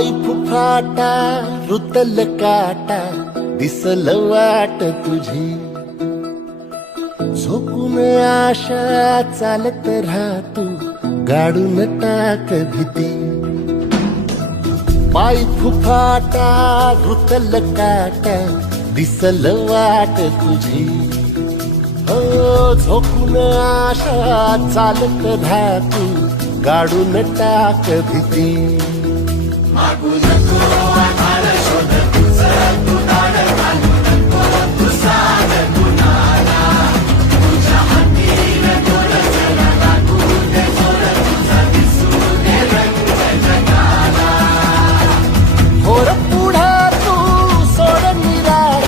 पायी फुफाटा रुतल काटा दिसल वाट तुझी झोकून आशा चालत राहतू गाडून टाक भीती पायी फुफाटा रुतल काटा दिसल वाट तुझी हो झोकून आशा चालत राहतू गाडून टाक भीती मागून